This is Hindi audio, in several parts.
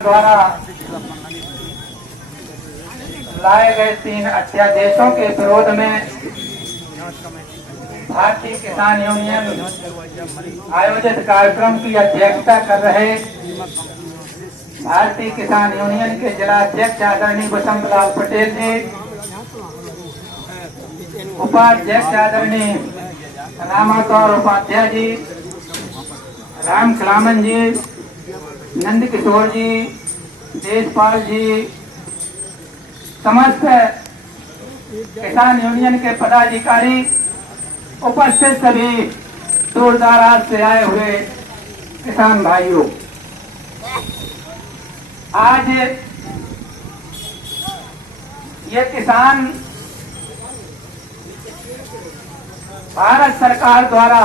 द्वारा लाए गए 3 अध्यादेशों के विरोध में भारतीय किसान यूनियन आयोजित कार्यक्रम की अध्यक्षता कर रहे भारतीय किसान यूनियन के जिला अध्यक्ष आदरणीय वसंत लाल पटेल जी, उपाध्यक्ष आदरणीय रामातौर उपाध्याय जी, राम खिलामन जी, नंद किशोर जी, देशपाल जी, समस्त किसान यूनियन के पदाधिकारी, उपस्थित सभी दूर दराज से आए हुए किसान भाइयों, आज ये किसान भारत सरकार द्वारा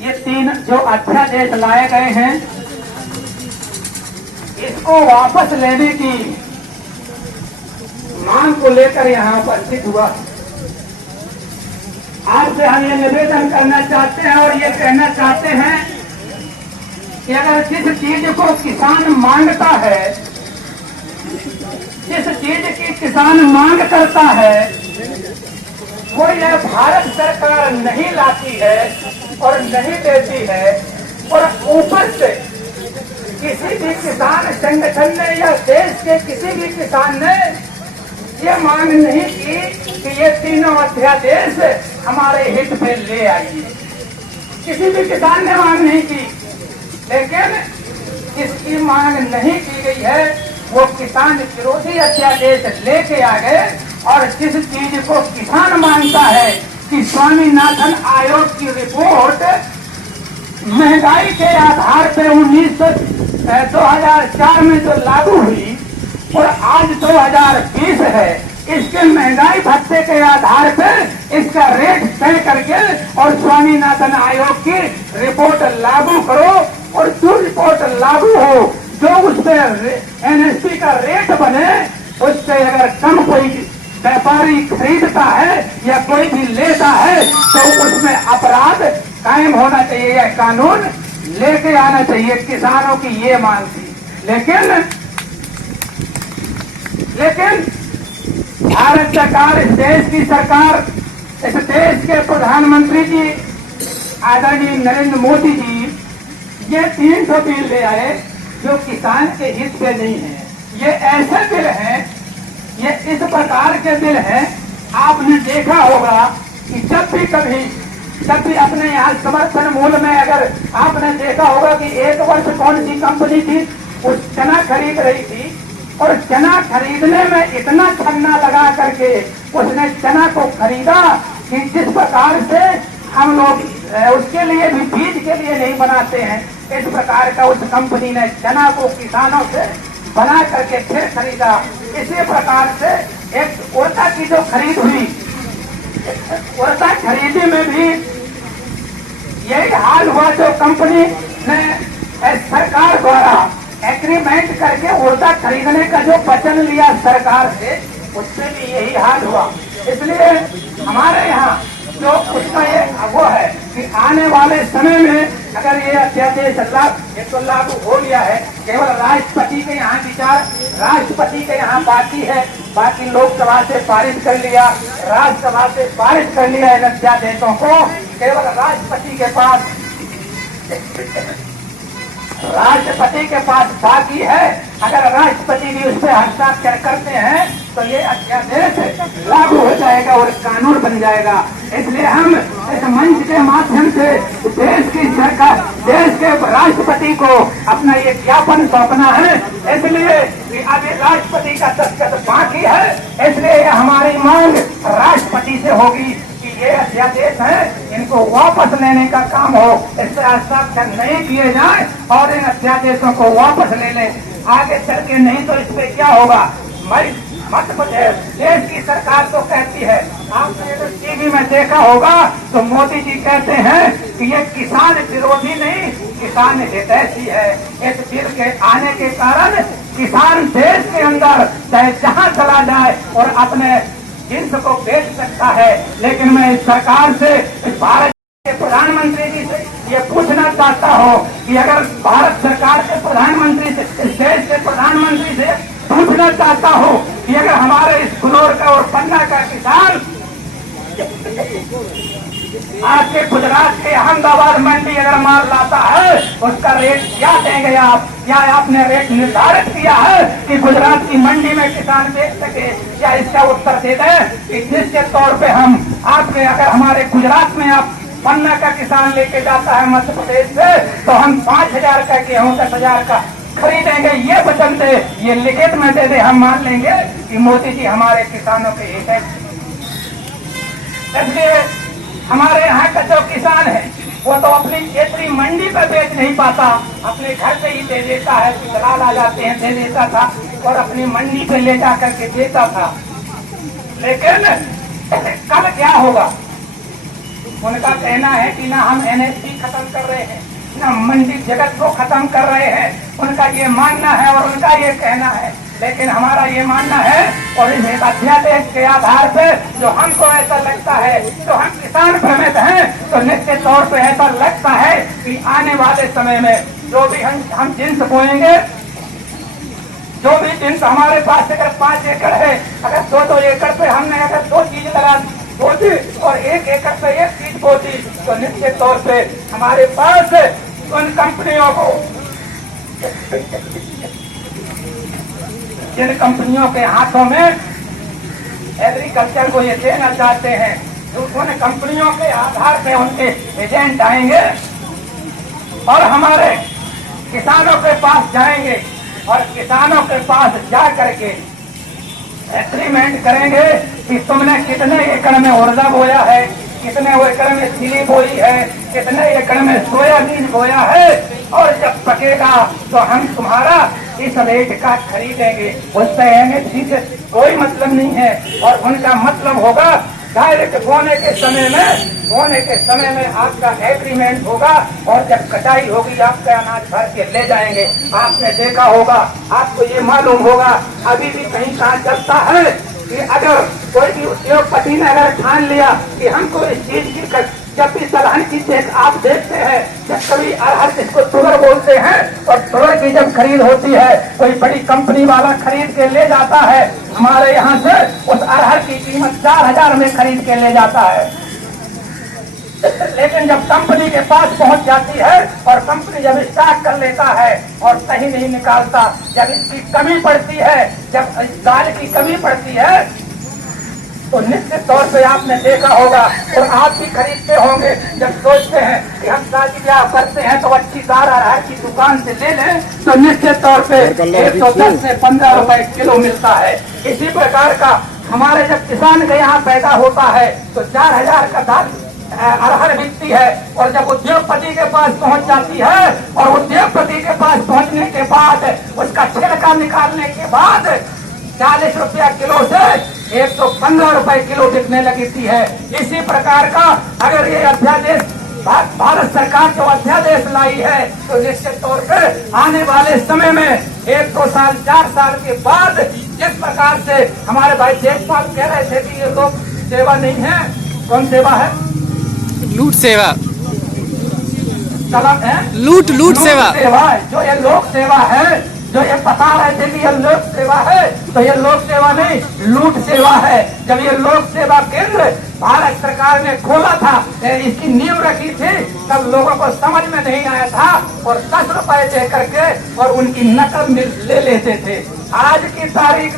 ये 3 जो अध्यादेश लाए गए हैं, इसको वापस लेने की मांग को लेकर यहाँ उपस्थित हुआ। आपसे हम ये निवेदन करना चाहते हैं और ये कहना चाहते हैं कि अगर जिस चीज को किसान मांगता है, जिस चीज की किसान मांग करता है, वो यह भारत सरकार नहीं लाती है और नहीं देती है, और ऊपर से किसी भी किसान संगठन ने या देश के किसी भी किसान ने ये मांग नहीं की कि ये तीनों अध्यादेश हमारे हित में ले आइए। किसी भी किसान ने मांग नहीं की, लेकिन जिसकी मांग नहीं की गई है वो किसान विरोधी अध्यादेश लेके आ गए। और जिस चीज को किसान मांगता है कि स्वामीनाथन आयोग की रिपोर्ट महंगाई के आधार पर 2004 में जो लागू हुई और आज 2020 है, इसके महंगाई भत्ते के आधार पर इसका रेट तय करके और स्वामीनाथन आयोग की रिपोर्ट लागू करो, और जो रिपोर्ट लागू हो, जो उस पर एनएसपी का रेट बने, उससे अगर कम कोई व्यापारी खरीदता है या कोई भी लेता है तो उसमें अपराध कायम होना चाहिए या कानून लेके आना चाहिए। किसानों की ये मांग थी, लेकिन भारत सरकार, इस देश की सरकार, इस देश के प्रधानमंत्री जी आदरणीय नरेंद्र मोदी जी ये 300 बिल ले आए जो किसान के हित से नहीं है। ये ऐसे बिल हैं, ये इस प्रकार के बिल हैं, आपने देखा होगा कि जब भी अपने यहाँ समर्थन मूल्य में, अगर आपने देखा होगा कि एक वर्ष कौन सी कंपनी थी उस चना खरीद रही थी, और चना खरीदने में इतना छन्ना लगा करके उसने चना को खरीदा कि जिस प्रकार से हम लोग उसके लिए भी बीज के लिए नहीं बनाते हैं, इस प्रकार का उस कंपनी ने चना को किसानों से बना करके फिर खरीदा। इसी प्रकार से एक उड़दा की जो खरीद हुई, उड़दा खरीदी में भी यही हाल हुआ। जो कंपनी ने सरकार द्वारा एग्रीमेंट करके उड़दा खरीदने का जो वचन लिया सरकार से, उससे भी यही हाल हुआ। इसलिए हमारे यहाँ जो उसका ये वो है कि आने वाले समय में अगर ये अध्यादेश लागू हो गया है, केवल राष्ट्रपति के यहाँ विचार, राष्ट्रपति के यहाँ बाकी है, बाकी लोकसभा से पारित कर लिया, राज्यसभा से पारित कर लिया इन अध्यादेशों को, केवल राष्ट्रपति के पास बाकी है। अगर राष्ट्रपति भी उस पर हस्ताक्षर करते हैं तो ये अध्यादेश लागू हो जाएगा और कानून बन जाएगा। इसलिए हम इस मंच के माध्यम से देश की सरकार, देश के राष्ट्रपति को अपना ये ज्ञापन सौंपना है। इसलिए अभी राष्ट्रपति का दस्तखत बाकी है, इसलिए हमारी मांग राष्ट्रपति से होगी कि ये अध्यादेश है, इनको वापस लेने का काम हो, इस पर हस्ताक्षर नहीं किए जाए और इन अध्यादेशों को वापस ले लें। आगे चल के नहीं तो इस पे क्या होगा। मध्य प्रदेश देश की सरकार तो कहती है, आपने तो टीवी में देखा होगा तो मोदी जी कहते हैं कि ये किसान विरोधी नहीं, किसान हितैषी है। इस बिल के आने के कारण किसान देश के अंदर चाहे जहां चला जाए और अपने जिन्स को बेच सकता है। लेकिन मैं इस सरकार से, इस भारत के प्रधानमंत्री जी से ये पूछना चाहता हूँ कि अगर भारत सरकार के प्रधानमंत्री से, इस देश के प्रधानमंत्री से पूछना चाहता हूँ कि अगर हमारे इस फ्लोर का और पन्ना का किसान आपके गुजरात के अहमदाबाद मंडी अगर माल लाता है उसका रेट क्या देंगे आप? क्या आपने रेट निर्धारित किया है कि गुजरात की मंडी में किसान बेच सके? क्या इसका उत्तर दे दें कि जिसके तौर पे हम आपके अगर हमारे गुजरात में आप पन्ना का किसान लेके जाता है मध्य प्रदेश से तो हम 5,000 का गेहूं 10,000 का खरीदेंगे, ये वचन दे, ये लिखित में दे दे, हम मान लेंगे कि मोदी जी हमारे किसानों के हित है। इसलिए हमारे यहाँ का जो किसान है वो तो अपनी क्षेत्रीय मंडी पर बेच नहीं पाता, अपने घर से ही दे देता है, दलाल आ जाते हैं दे देता था और अपनी मंडी पे ले जा करके देता था। लेकिन कल क्या होगा? उनका कहना है कि ना हम एनएसपी खत्म कर रहे हैं, ना मंडी जगत को खत्म कर रहे हैं, उनका ये मानना है और उनका ये कहना है। लेकिन हमारा ये मानना है और इस अध्यादेश के आधार पे जो हमको ऐसा लगता है, जो हम किसान भ्रमित हैं, तो निश्चित तौर पे ऐसा लगता है कि आने वाले समय में जो भी हम जिन्स बोएंगे, जो भी जिन्स हमारे पास अगर 5 एकड़ है, अगर 2-2 एकड़ पे हमने अगर 2 चीज लगा बोती और 1 एकड़ पे 1 चीज बोती तो निश्चित तौर पे हमारे पास उन कंपनियों को, जिन कंपनियों के हाथों में एग्रीकल्चर को ये देना चाहते हैं, उन कंपनियों के आधार पे उनके एजेंट आएंगे और हमारे किसानों के पास जाएंगे और किसानों के पास जा करके एग्रीमेंट करेंगे कि तुमने कितने एकड़ में उर्जा बोया है, कितने एकड़ में सिली बोई है, कितने एकड़ में सोयाबीन बोया है, और जब पकेगा तो हम तुम्हारा इस रेट का खरीदेंगे। उससे एनएसपी से कोई मतलब नहीं है और उनका मतलब होगा डायरेक्ट बोने के समय में आपका एग्रीमेंट होगा और जब कटाई होगी आपका अनाज भर के ले जाएंगे। आपने देखा होगा, आपको ये मालूम होगा, अभी भी कहीं कहाँ चलता है कि अगर कोई भी उद्योगपति ने अगर ठान लिया कि हमको इस चीज की, जब भी दलहन की चेक आप देखते हैं, जब कभी अरहर जिसको तुअर बोलते हैं और तुअर की जब खरीद होती है कोई बड़ी कंपनी वाला खरीद के ले जाता है, हमारे यहाँ से उस अरहर की कीमत 4,000 में खरीद के ले जाता है। लेकिन जब कंपनी के पास पहुंच जाती है और कंपनी जब स्टॉक कर लेता है और सही नहीं निकालता, जब इसकी कमी पड़ती है, जब दाल की कमी पड़ती है, तो निश्चित तौर पे आपने देखा होगा और आप भी खरीदते होंगे, जब सोचते हैं कि हम शादी ब्याह करते हैं तो अच्छी दाल अरहर की दुकान से ले लें तो निश्चित तौर पे 110 से 15 रुपए किलो मिलता है। इसी प्रकार का हमारे जब किसान के यहाँ पैदा होता है तो 4,000 का दाल अरहर बिकती है और जब उद्योगपति के पास पहुंच जाती है और उद्योगपति के पास पहुंचने के बाद उसका छिलका निकालने के बाद 40 रुपया किलो से 115 रुपए किलो बिकने लगती है। इसी प्रकार का अगर ये अध्यादेश भारत सरकार जो अध्यादेश लाई है तो निश्चित तौर पर आने वाले समय में 1-2 साल 4 साल के बाद जिस प्रकार से हमारे भाई जयपाल कह रहे थे कि ये लोक सेवा नहीं है, कौन सेवा है? लूट सेवा, है लूट सेवा जो ये लोक सेवा है, जो ये बता रहे थे कि ये लोक सेवा है, तो ये लोक सेवा नहीं लूट सेवा है। जब ये लोक सेवा केंद्र भारत सरकार ने खोला था, इसकी नींव रखी थी, तब लोगों को समझ में नहीं आया था और 10 रुपए दे करके और उनकी नकल ले लेते थे। आज की तारीख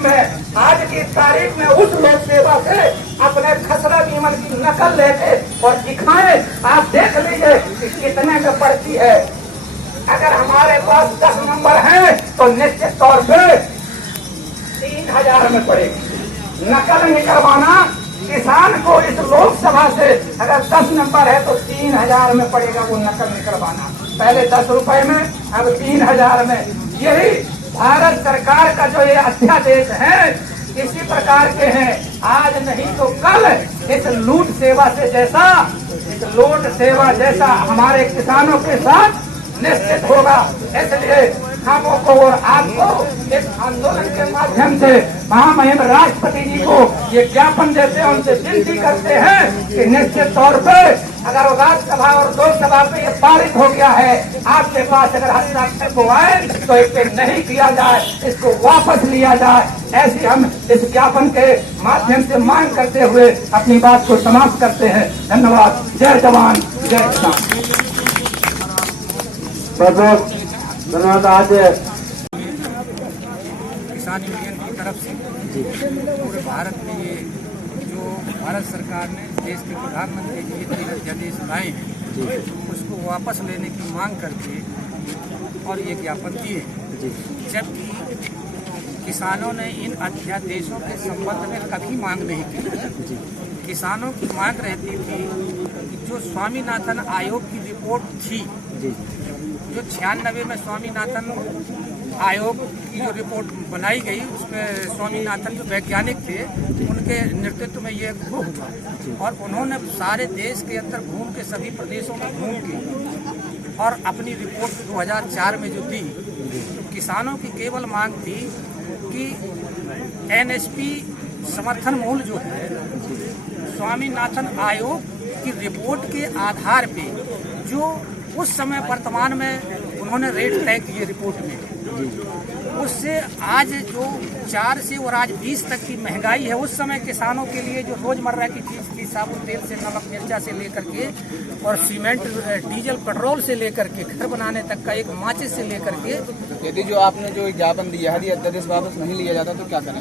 में उस लोक सेवा से अपने खसरा नीमन की नकल लेके और दिखाए, आप देख लीजिए कि कितने में पड़ती है। अगर हमारे पास 10 नंबर है तो निश्चित तौर पे 3,000 में पड़ेगी। नकल निकलवाना किसान को इस लोकसभा से अगर 10 नंबर है तो 3,000 में पड़ेगा वो नकल निकलवाना। पहले 10 रुपए में, अब 3,000 में। यही भारत सरकार का जो ये अध्यादेश है इसी प्रकार के हैं। आज नहीं तो कल इस लूट सेवा जैसा हमारे किसानों के साथ निश्चित होगा। इसलिए खामों को और आपको इस आंदोलन के माध्यम से महामहिम राष्ट्रपति जी को ये ज्ञापन देते हैं, उनसे विनती करते हैं कि निश्चित तौर पे अगर राज्यसभा और लोकसभा में ये पारित हो गया है, आपके पास अगर हस्ताक्षर को आए तो इस पे नहीं किया जाए, इसको वापस लिया जाए। ऐसी हम इस ज्ञापन के माध्यम से मांग करते हुए अपनी बात को समाप्त करते हैं। धन्यवाद। जय जवान जय किसान। धन्यवाद। आज किसान यूनियन की तरफ से पूरे भारत में ये जो भारत सरकार ने देश के प्रधानमंत्री जी के अध्यादेश लाए हैं उसको वापस लेने की मांग करके और ये ज्ञापन दिए, जबकि किसानों ने इन अध्यादेशों के संबंध में कभी मांग नहीं की। किसानों की मांग रहती थी कि जो स्वामीनाथन आयोग की रिपोर्ट थी, जो 96 में स्वामीनाथन आयोग की जो रिपोर्ट बनाई गई, उसमें स्वामीनाथन जो वैज्ञानिक थे उनके नेतृत्व में ये हुआ और उन्होंने सारे देश के अंदर घूम के सभी प्रदेशों में घूम के और अपनी रिपोर्ट 2004 में जो दी, तो किसानों की केवल मांग थी कि एनएसपी समर्थन मूल्य जो है स्वामीनाथन आयोग की रिपोर्ट के आधार पे जो उस समय वर्तमान में उन्होंने रेट तय किए रिपोर्ट में, उससे आज जो 4 से और आज 20 तक की महंगाई है, उस समय किसानों के लिए जो रोजमर्रा की चीज थी, साबुन तेल से नमक मिर्चा से लेकर के और सीमेंट डीजल पेट्रोल से लेकर के घर बनाने तक का एक माचिस से लेकर के, यदि जो आपने जो ज्ञापन दिया है अध्यादेश वापस नहीं लिया जाता तो क्या करें?